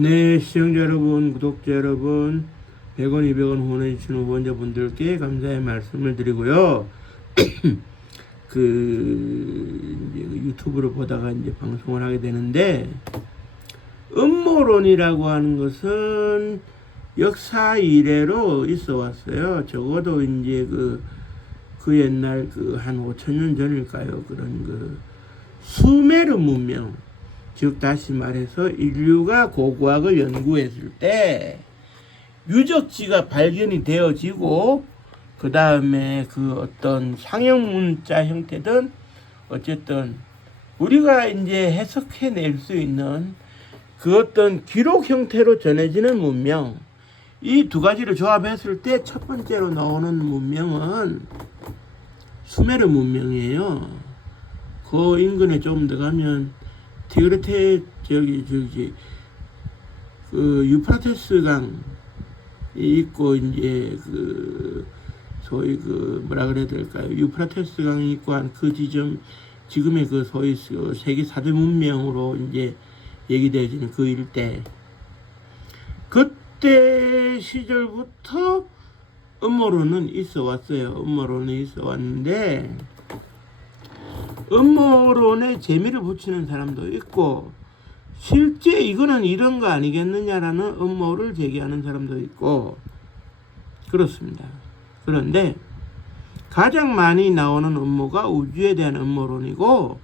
네, 시청자 여러분, 구독자 여러분, 100원, 200원 후원해주시는 후원자분들께 감사의 말씀을 드리고요. 이제 유튜브를 보다가 이제 방송을 하게 되는데, 음모론이라고 하는 것은 역사 이래로 있어 왔어요. 적어도 이제 그 옛날 한 5천년 전일까요? 그런 수메르 문명, 즉 다시 말해서 인류가 고고학을 연구했을 때 유적지가 발견이 되어지고 그 다음에 어떤 상형 문자 형태든 어쨌든 우리가 이제 해석해낼 수 있는 어떤 기록 형태로 전해지는 문명, 이 두 가지를 조합했을 때 첫 번째로 나오는 문명은 수메르 문명이에요. 그 인근에 조금 더 가면 티그레테 유프라테스 강이 있고 이제 소위 뭐라 그래야 될까요? 유프라테스 강이 있고 한 그 지점, 지금의 소위 세계 4대 문명으로 이제 얘기되어지는 그 일대, 그때 시절부터 음모론은 있어 왔어요. 음모론은 있어 왔는데, 음모론에 재미를 붙이는 사람도 있고 실제 이거는 이런 거 아니겠느냐라는 음모를 제기하는 사람도 있고 그렇습니다. 그런데 가장 많이 나오는 음모가 우주에 대한 음모론이고,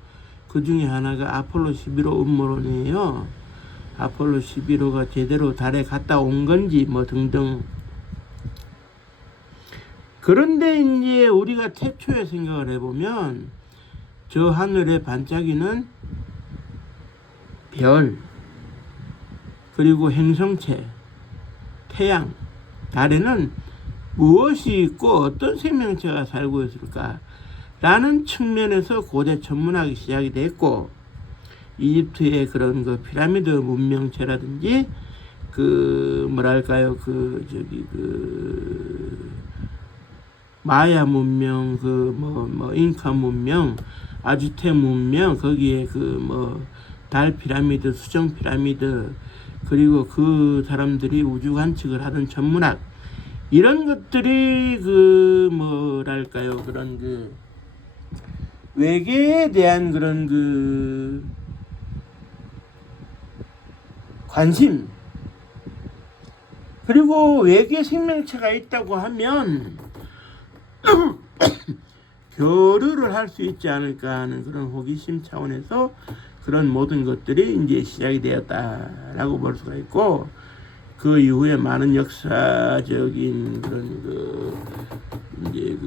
그 중에 하나가 아폴로 11호 음모론이에요. 아폴로 11호가 제대로 달에 갔다 온 건지 뭐 등등. 그런데 이제 우리가 태초에 생각을 해보면 저 하늘에 반짝이는 별, 그리고 행성체, 태양, 달에는 무엇이 있고 어떤 생명체가 살고 있을까 라는 측면에서 고대 천문학이 시작이 됐고, 이집트의 그런 피라미드 문명체라든지 뭐랄까요 마야 문명, 잉카 문명, 아주테 문명, 거기에 달 피라미드, 수정 피라미드, 그리고 그 사람들이 우주 관측을 하던 천문학, 이런 것들이 뭐랄까요 외계에 대한 그런 관심, 그리고 외계 생명체가 있다고 하면 교류를 할 수 있지 않을까 하는 그런 호기심 차원에서 그런 모든 것들이 이제 시작이 되었다라고 볼 수가 있고, 그 이후에 많은 역사적인 그런 이제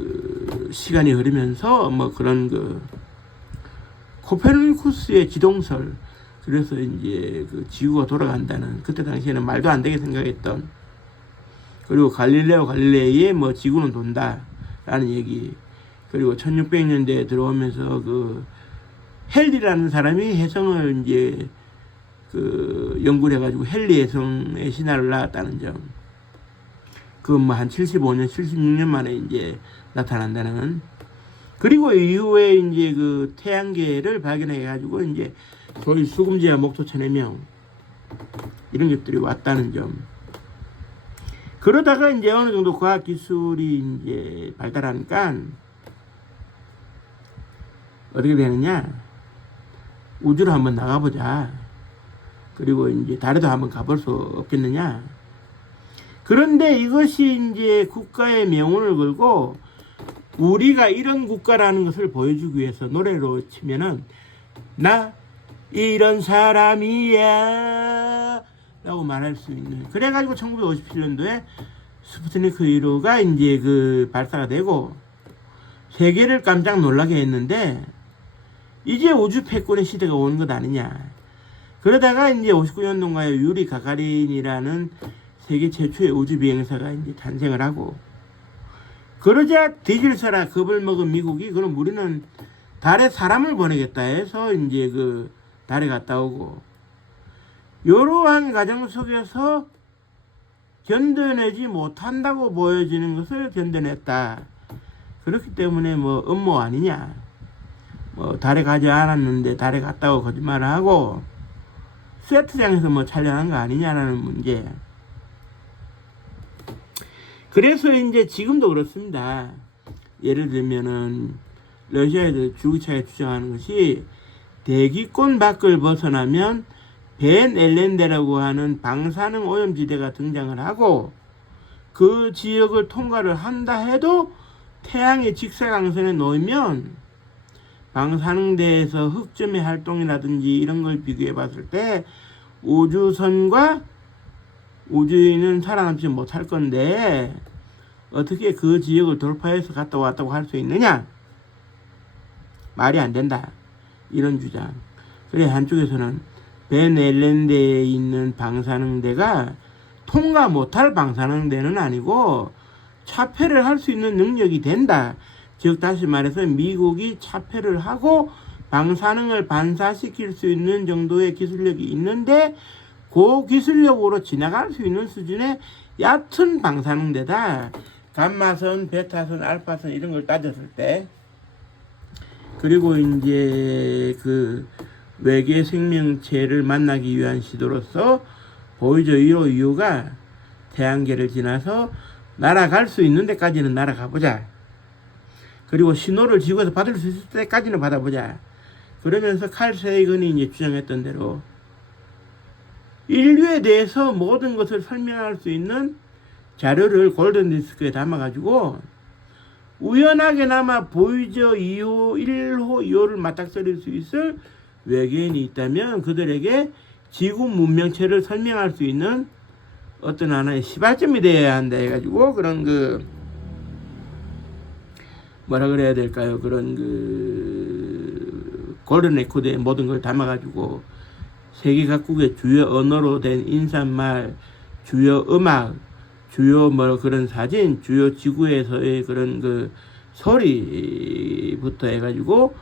시간이 흐르면서 그런 코페르니쿠스의 지동설, 그래서 이제 지구가 돌아간다는, 그때 당시에는 말도 안 되게 생각했던, 그리고 갈릴레오 갈릴레이의 지구는 돈다 라는 얘기, 그리고 1600년대에 들어오면서 헨리라는 사람이 해성을 이제 연구를 해가지고 헨리 해성의 신화를 나왔다는 점, 한 75년 76년 만에 이제 나타난다는. 그리고 이후에 이제 태양계를 발견해가지고 이제 소위 수금지와 목토천의 명, 이런 것들이 왔다는 점. 그러다가 이제 어느 정도 과학 기술이 이제 발달하니까 어떻게 되느냐, 우주로 한번 나가보자, 그리고 이제 달에도 한번 가볼 수 없겠느냐. 그런데 이것이 이제 국가의 명운을 걸고 우리가 이런 국가라는 것을 보여주기 위해서 노래로 치면은 나 이런 사람이야 라고 말할 수 있는, 그래가지고 1957년도에 스푸트니크 1호가 이제 발사가 되고 세계를 깜짝 놀라게 했는데, 이제 우주 패권의 시대가 오는 것 아니냐. 그러다가 이제 59년도인가요, 유리 가가린이라는 세계 최초의 우주 비행사가 이제 탄생을 하고, 그러자 뒤질사라 겁을 먹은 미국이 그럼 우리는 달에 사람을 보내겠다 해서 이제 달에 갔다 오고, 이러한 과정 속에서 견뎌내지 못한다고 보여지는 것을 견뎌냈다. 그렇기 때문에 음모 아니냐. 달에 가지 않았는데 달에 갔다고 거짓말을 하고 세트장에서 뭐 촬영한 거 아니냐라는 문제. 그래서 이제 지금도 그렇습니다. 예를 들면은 러시아에서 주기차게 주장하는 것이 대기권 밖을 벗어나면 벤 엘렌데라고 하는 방사능 오염지대가 등장을 하고 그 지역을 통과를 한다 해도 태양의 직사광선에 놓이면 방사능대에서 흑점의 활동이라든지 이런 걸 비교해 봤을 때 우주선과 우주인은 살아남지 못할 건데 어떻게 그 지역을 돌파해서 갔다 왔다고 할 수 있느냐? 말이 안 된다. 이런 주장. 그래 한쪽에서는 벤 엘렌데에 있는 방사능대가 통과 못할 방사능대는 아니고 차폐를 할 수 있는 능력이 된다. 즉 다시 말해서 미국이 차폐를 하고 방사능을 반사시킬 수 있는 정도의 기술력이 있는데 그 기술력으로 지나갈 수 있는 수준의 얕은 방사능대다. 감마선, 베타선, 알파선 이런 걸 따졌을 때 그리고 이제 그 외계 생명체를 만나기 위한 시도로서 보이저 1호 2호가 태양계를 지나서 날아갈 수 있는 데까지는 날아가 보자. 그리고 신호를 지구에서 받을 수 있을 때까지는 받아보자. 그러면서 칼 세이건이 이제 주장했던 대로 인류에 대해서 모든 것을 설명할 수 있는 자료를 골든 디스크에 담아가지고 우연하게나마 보이저 2호, 1호, 2호를 맞닥뜨릴 수 있을 외계인이 있다면 그들에게 지구 문명체를 설명할 수 있는 어떤 하나의 시발점이 되어야 한다 해가지고 그런 그 뭐라 그래야 될까요? 그런 그 골든 레코드에 모든 걸 담아가지고 세계 각국의 주요 언어로 된 인사말, 주요 음악, 주요 뭐 그런 사진, 주요 지구에서의 그런 그 소리부터 해가지고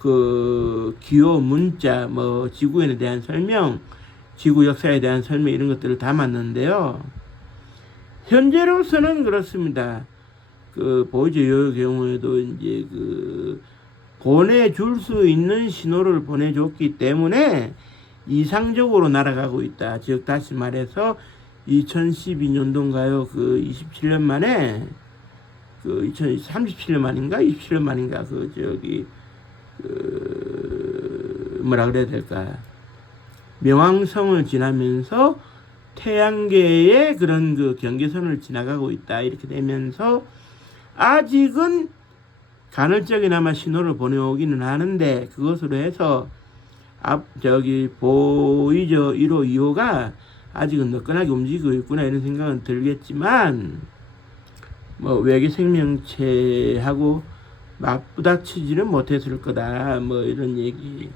그 기호 문자, 뭐 지구에 대한 설명, 지구 역사에 대한 설명 이런 것들을 담았는데요. 현재로서는 그렇습니다. 그 보이저의 경우에도 이제 그 보내줄 수 있는 신호를 보내줬기 때문에 이상적으로 날아가고 있다. 즉 다시 말해서 2012년도인가요? 그 27년 만에 그 2037년 만인가 27년 만인가 그 저기 그 뭐라 그래야 될까? 명왕성을 지나면서 태양계의 그런 그 경계선을 지나가고 있다. 이렇게 되면서 아직은 간헐적이나마 신호를 보내오기는 하는데 그것으로 해서 저기 보이저 1호 2호가 아직은 너끈하게 움직이고 있구나 이런 생각은 들겠지만 뭐 외계 생명체하고 맞부닥치지는 못했을 거다 뭐 이런 얘기.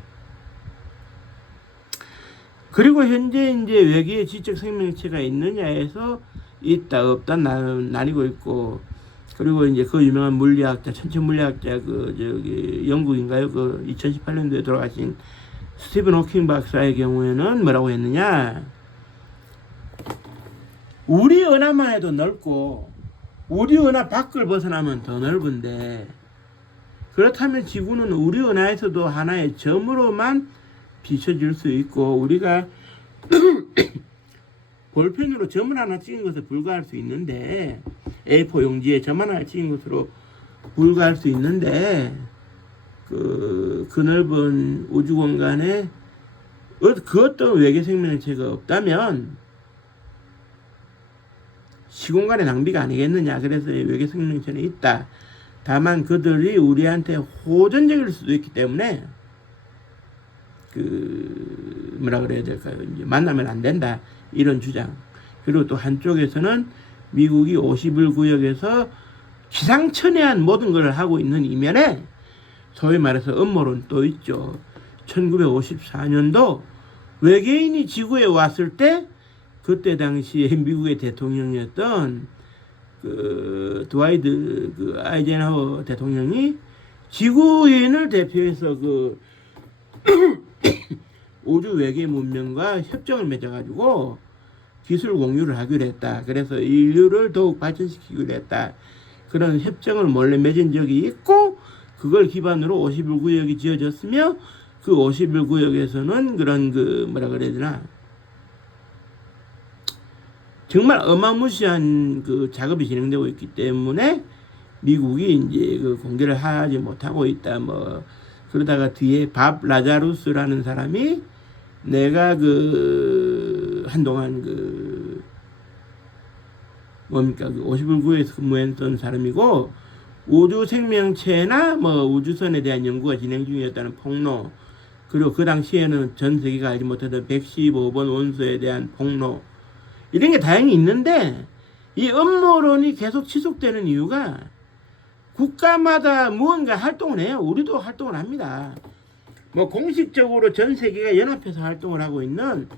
그리고 현재 이제 외계에 지적 생명체가 있느냐에서 있다 없다 나뉘고 있고 그리고 이제 그 유명한 물리학자 천체 물리학자 그 저기 영국인가요 그 2018년도에 돌아가신 스티븐 호킹 박사의 경우에는 뭐라고 했느냐? 우리 은하만 해도 넓고 우리 은하 밖을 벗어나면 더 넓은데 그렇다면 지구는 우리 은하에서도 하나의 점으로만 비춰질 수 있고 우리가 볼펜으로 점을 하나 찍은 것에 불과할 수 있는데 A4 용지에 점 하나 찍은 것으로 불과할 수 있는데 그 넓은 우주 공간에 그 어떤 외계 생명체가 없다면 시공간의 낭비가 아니겠느냐. 그래서 외계 생명체는 있다. 다만 그들이 우리한테 호전적일 수도 있기 때문에 그 뭐라 그래야 될까요? 이제 만나면 안 된다. 이런 주장. 그리고 또 한쪽에서는 미국이 51 구역에서 기상천외한 모든 걸 하고 있는 이면에 소위 말해서 음모론 또 있죠. 1954년도 외계인이 지구에 왔을 때 그때 당시에 미국의 대통령이었던 그 드와이드 그 아이젠하워 대통령이 지구인을 대표해서 그 우주 외계 문명과 협정을 맺어가지고 기술 공유를 하기로 했다. 그래서 인류를 더욱 발전시키기로 했다. 그런 협정을 몰래 맺은 적이 있고 그걸 기반으로 51구역이 지어졌으며 그 51구역에서는 그런 그 뭐라 그래야 되나 정말 어마무시한 그 작업이 진행되고 있기 때문에 미국이 이제 그 공개를 하지 못하고 있다. 뭐 그러다가 뒤에 밥 라자루스라는 사람이 내가 그 한동안 그 뭡니까 그 50을 근무했던 사람이고 우주 생명체나 뭐 우주선에 대한 연구가 진행 중이었다는 폭로, 그리고 그 당시에는 전 세계가 알지 못하던 115번 원소에 대한 폭로, 이런 게 다행히 있는데 이 음모론이 계속 지속되는 이유가 국가마다 무언가 활동을 해요. 우리도 활동을 합니다. 뭐 공식적으로 전 세계가 연합해서 활동을 하고 있는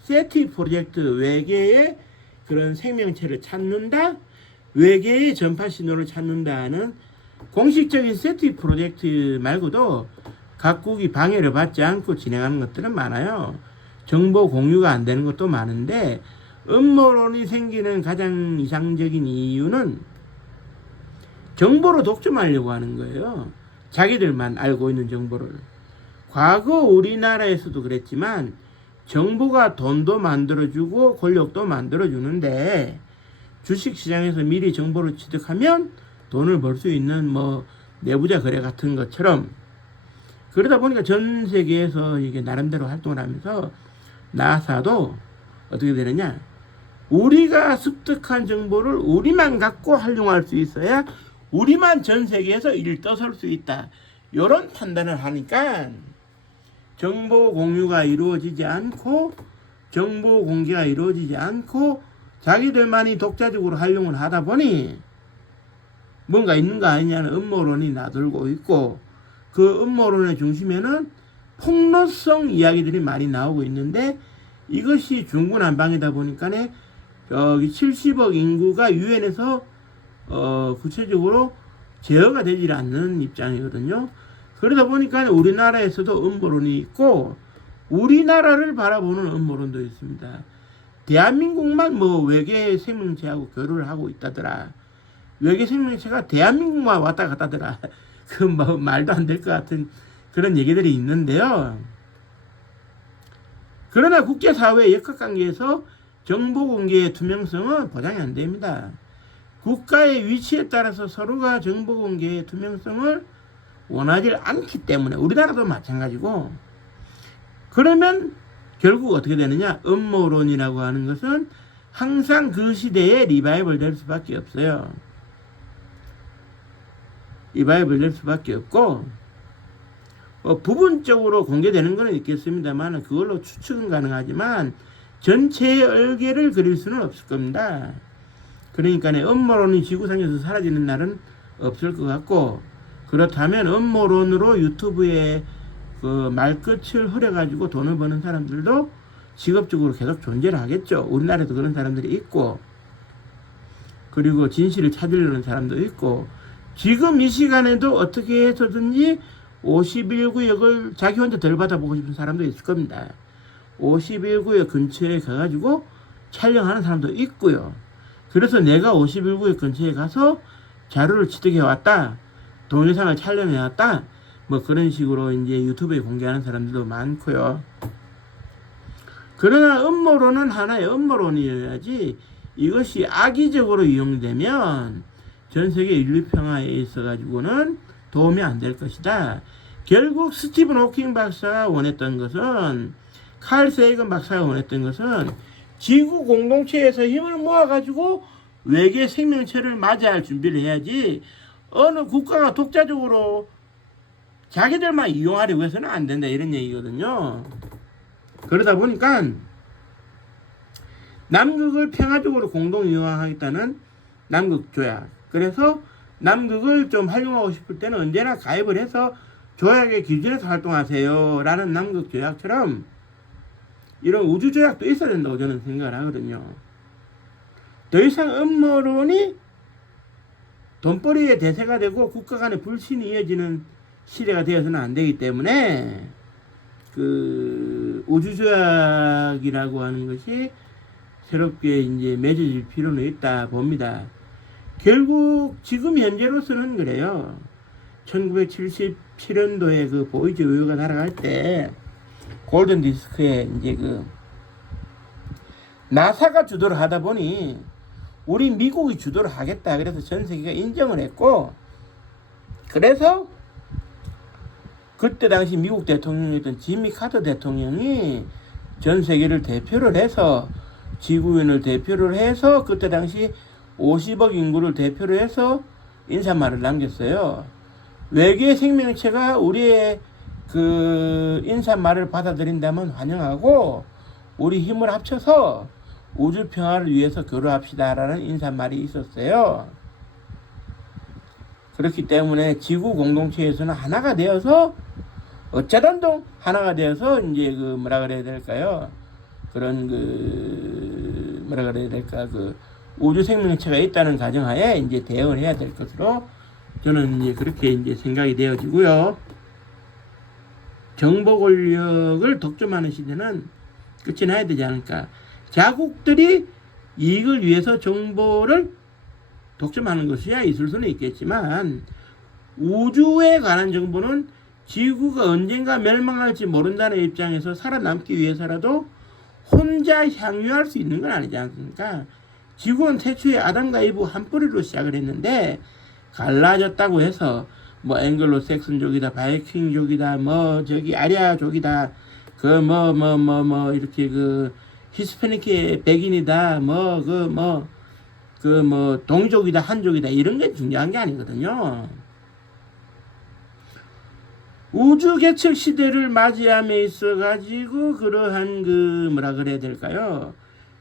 세티 프로젝트, 외계의 그런 생명체를 찾는다, 외계의 전파 신호를 찾는다는 공식적인 세티 프로젝트 말고도 각국이 방해를 받지 않고 진행하는 것들은 많아요. 정보 공유가 안 되는 것도 많은데 음모론이 생기는 가장 이상적인 이유는 정보로 독점하려고 하는 거예요. 자기들만 알고 있는 정보를. 과거 우리나라에서도 그랬지만 정보가 돈도 만들어주고 권력도 만들어주는데 주식시장에서 미리 정보를 취득하면 돈을 벌 수 있는 뭐 내부자 거래 같은 것처럼, 그러다 보니까 전 세계에서 이게 나름대로 활동을 하면서 나사도 어떻게 되느냐, 우리가 습득한 정보를 우리만 갖고 활용할 수 있어야 우리만 전 세계에서 일떠설 수 있다. 이런 판단을 하니까 정보 공유가 이루어지지 않고 정보 공개가 이루어지지 않고 자기들만이 독자적으로 활용을 하다 보니 뭔가 있는 거 아니냐는 음모론이 나돌고 있고, 그 음모론의 중심에는 폭로성 이야기들이 많이 나오고 있는데 이것이 중구난방이다 보니까 여기 70억 인구가 유엔에서 구체적으로 제어가 되지 않는 입장이거든요. 그러다 보니까 우리나라에서도 음모론이 있고 우리나라를 바라보는 음모론도 있습니다. 대한민국만 뭐 외계 생명체하고 교류를 하고 있다더라. 외계 생명체가 대한민국만 왔다 갔다더라. 그 뭐 말도 안 될 것 같은 그런 얘기들이 있는데요. 그러나 국제사회의 역학관계에서 정보 공개의 투명성은 보장이 안 됩니다. 국가의 위치에 따라서 서로가 정보 공개의 투명성을 원하지 않기 때문에, 우리나라도 마찬가지고, 그러면 결국 어떻게 되느냐, 음모론이라고 하는 것은 항상 그 시대에 리바이벌 될 수밖에 없어요. 리바이벌 될 수밖에 없고, 부분적으로 공개되는 것은 있겠습니다만 그걸로 추측은 가능하지만 전체의 얼개를 그릴 수는 없을 겁니다. 그러니까 음모론이 지구상에서 사라지는 날은 없을 것 같고, 그렇다면 음모론으로 유튜브에 그 말끝을 흐려가지고 돈을 버는 사람들도 직업적으로 계속 존재를 하겠죠. 우리나라에도 그런 사람들이 있고, 그리고 진실을 찾으려는 사람도 있고, 지금 이 시간에도 어떻게 해서든지 51구역을 자기 혼자 덜 받아보고 싶은 사람도 있을 겁니다. 51구역 근처에 가가지고 촬영하는 사람도 있고요. 그래서 내가 51구역 근처에 가서 자료를 취득해 왔다, 동영상을 촬영해 왔다, 뭐 그런 식으로 이제 유튜브에 공개하는 사람들도 많고요. 그러나 음모론은 하나의 음모론이어야지 이것이 악의적으로 이용되면 전 세계 인류 평화에 있어 가지고는 도움이 안 될 것이다. 결국 스티븐 호킹 박사가 원했던 것은, 칼 세이건 박사가 원했던 것은 지구 공동체에서 힘을 모아가지고 외계 생명체를 맞이할 준비를 해야지 어느 국가가 독자적으로 자기들만 이용하려고 해서는 안 된다, 이런 얘기거든요. 그러다 보니까 남극을 평화적으로 공동 이용하겠다는 남극 조약, 그래서 남극을 좀 활용하고 싶을 때는 언제나 가입을 해서 조약의 기준에서 활동하세요 라는 남극 조약처럼 이런 우주 조약도 있어야 된다고 저는 생각을 하거든요. 더 이상 음모론이 돈벌이의 대세가 되고 국가 간의 불신이 이어지는 시대가 되어서는 안 되기 때문에 그 우주 조약이라고 하는 것이 새롭게 이제 맺어질 필요는 있다 봅니다. 결국 지금 현재로서는 그래요. 1977년도에 그 보이즈 우유가 날아갈 때 골든 디스크에 이제 그 나사가 주도를 하다 보니 우리 미국이 주도를 하겠다. 그래서 전 세계가 인정을 했고, 그래서 그때 당시 미국 대통령이었던 지미 카터 대통령이 전 세계를 대표를 해서, 지구인을 대표를 해서 그때 당시 50억 인구를 대표를 해서 인사말을 남겼어요. 외계 생명체가 우리의 그 인사말을 받아들인다면 환영하고 우리 힘을 합쳐서 우주 평화를 위해서 교류합시다라는 인사말이 있었어요. 그렇기 때문에 지구 공동체에서는 하나가 되어서 어쩌단도 하나가 되어서 이제 그 뭐라 그래야 될까요? 그런 그 뭐라 그래야 될까? 그 우주 생명체가 있다는 가정하에 이제 대응을 해야 될 것으로 저는 이제 그렇게 이제 생각이 되어지고요. 정보 권력을 독점하는 시대는 끝이 나야 되지 않을까. 자국들이 이익을 위해서 정보를 독점하는 것이야 있을 수는 있겠지만, 우주에 관한 정보는 지구가 언젠가 멸망할지 모른다는 입장에서 살아남기 위해서라도 혼자 향유할 수 있는 건 아니지 않습니까? 지구는 태초에 아담과 이브 한 뿌리로 시작을 했는데 갈라졌다고 해서 뭐 앵글로 섹슨족이다, 바이킹족이다, 뭐 저기 아리아족이다, 그 뭐 이렇게 그 히스패닉의 백인이다, 동족이다, 한족이다, 이런 게 중요한 게 아니거든요. 우주 개척 시대를 맞이함에 있어 가지고 그러한 그 뭐라 그래야 될까요?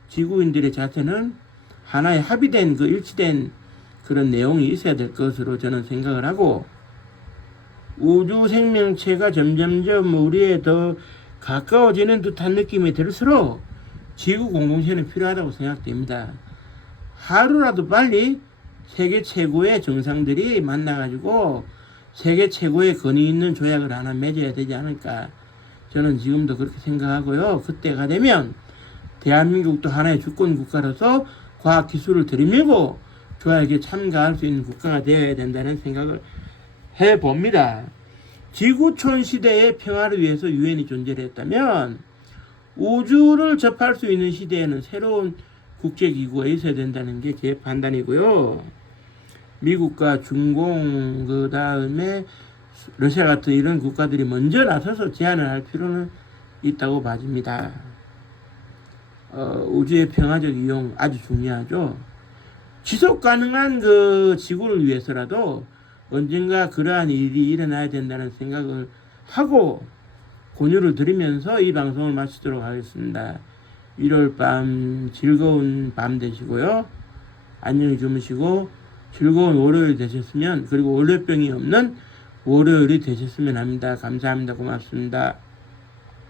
지구인들의 자세는 하나의 합의된 그 일치된 그런 내용이 있어야 될 것으로 저는 생각을 하고, 우주 생명체가 점점점 우리에 더 가까워지는 듯한 느낌이 들수록 지구 공동체는 필요하다고 생각됩니다. 하루라도 빨리 세계 최고의 정상들이 만나가지고 세계 최고의 권위 있는 조약을 하나 맺어야 되지 않을까. 저는 지금도 그렇게 생각하고요. 그때가 되면 대한민국도 하나의 주권 국가로서 과학 기술을 들이밀고 조약에 참가할 수 있는 국가가 되어야 된다는 생각을 해봅니다. 지구촌 시대의 평화를 위해서 유엔이 존재를 했다면 우주를 접할 수 있는 시대에는 새로운 국제기구가 있어야 된다는 게 제 판단이고요. 미국과 중공, 그 다음에 러시아 같은 이런 국가들이 먼저 나서서 제안을 할 필요는 있다고 봐집니다. 우주의 평화적 이용 아주 중요하죠. 지속 가능한 그 지구를 위해서라도 언젠가 그러한 일이 일어나야 된다는 생각을 하고 권유를 드리면서 이 방송을 마치도록 하겠습니다. 1월 밤 즐거운 밤 되시고요. 안녕히 주무시고 즐거운 월요일 되셨으면, 그리고 월요병이 없는 월요일이 되셨으면 합니다. 감사합니다. 고맙습니다.